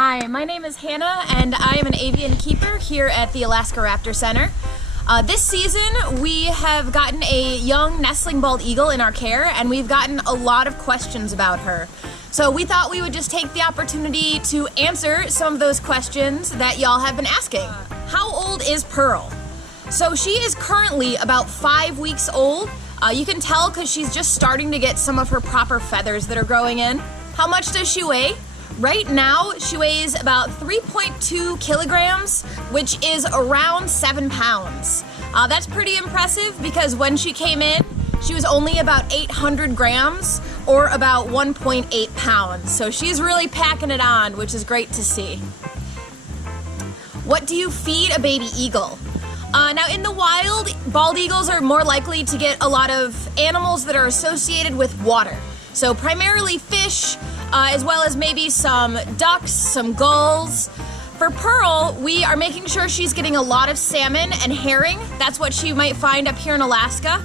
Hi, my name is Hannah and I am an avian keeper here at the Alaska Raptor Center. This season we have gotten a young nestling bald eagle in our care and we've gotten a lot of questions about her. So we thought we would just take the opportunity to answer some of those questions that y'all have been asking. How old is Pearl? So she is currently about 5 weeks old. You can tell because she's just starting to get some of her proper feathers that are growing in. How much does she weigh? Right now, she weighs about 3.2 kilograms, which is around 7 pounds. That's pretty impressive because when she came in, she was only about 800 grams or about 1.8 pounds. So she's really packing it on, which is great to see. What do you feed a baby eagle? Now in the wild, bald eagles are more likely to get a lot of animals that are associated with water. So primarily fish, as well as maybe some ducks, some gulls. For Pearl, we are making sure she's getting a lot of salmon and herring. That's what she might find up here in Alaska.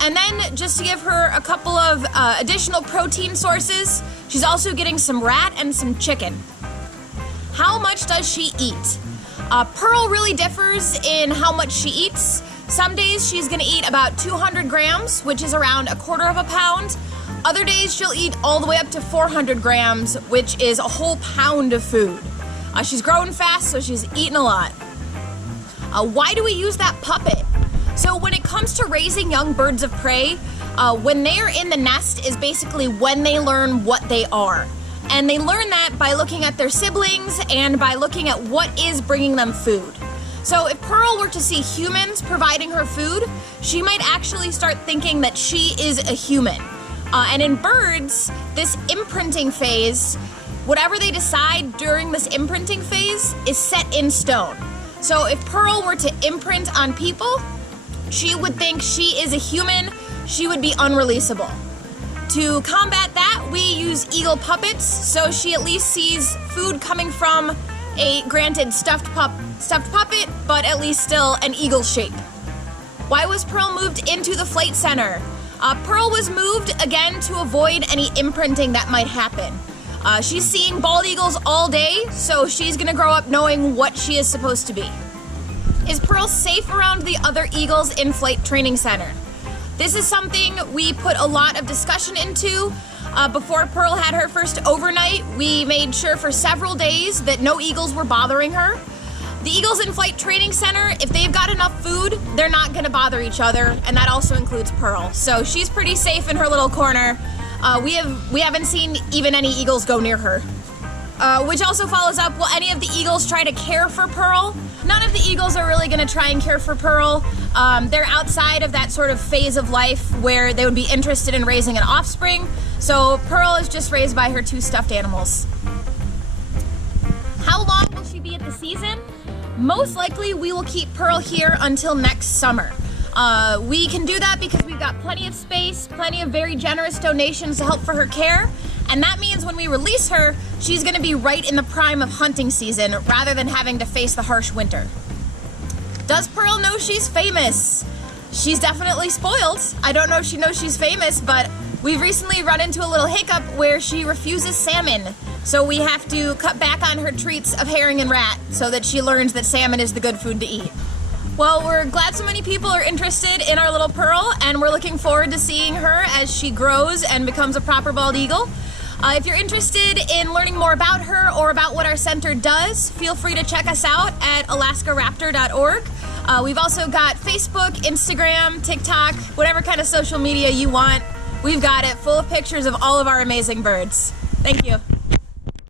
And then just to give her a couple of additional protein sources, she's also getting some rat and some chicken. How much does she eat? Pearl really differs in how much she eats. Some days she's gonna eat about 200 grams, which is around 1/4 pound. Other days she'll eat all the way up to 400 grams, which is a whole pound of food. She's growing fast, so she's eating a lot. Why do we use that puppet? So when it comes to raising young birds of prey, when they are in the nest is basically when they learn what they are. And they learn that by looking at their siblings and by looking at what is bringing them food. So if Pearl were to see humans providing her food, she might actually start thinking that she is a human. And in birds, this imprinting phase, whatever they decide during this imprinting phase is set in stone. So if Pearl were to imprint on people, she would think she is a human, she would be unreleasable. To combat that, we use eagle puppets, so she at least sees food coming from a granted stuffed puppet, but at least still an eagle shape. Why was Pearl moved into the flight center? Pearl was moved again to avoid any imprinting that might happen. She's seeing bald eagles all day, so she's gonna grow up knowing what she is supposed to be. Is Pearl safe around the other eagles in Flight Training Center? This is something we put a lot of discussion into. Before Pearl had her first overnight, we made sure for several days that no eagles were bothering her. The eagles in Flight Training Center, if they've got enough food, they're not gonna bother each other, and that also includes Pearl. So she's pretty safe in her little corner. We haven't seen even any eagles go near her. Which also follows up, will any of the eagles try to care for Pearl? None of the eagles are really gonna try and care for Pearl. They're outside of that sort of phase of life where they would be interested in raising an offspring. So Pearl is just raised by her 2 stuffed animals. How long will she be at the season? Most likely we will keep Pearl here until next summer. We can do that because we've got plenty of space, plenty of very generous donations to help for her care, and that means when we release her, she's gonna be right in the prime of hunting season rather than having to face the harsh winter. Does Pearl know she's famous? She's definitely spoiled. I don't know if she knows she's famous, but we've recently run into a little hiccup where she refuses salmon. So we have to cut back on her treats of herring and rat so that she learns that salmon is the good food to eat. Well, we're glad so many people are interested in our little Pearl, and we're looking forward to seeing her as she grows and becomes a proper bald eagle. If you're interested in learning more about her or about what our center does, feel free to check us out at AlaskaRaptor.org. We've also got Facebook, Instagram, TikTok, whatever kind of social media you want. We've got it full of pictures of all of our amazing birds. Thank you.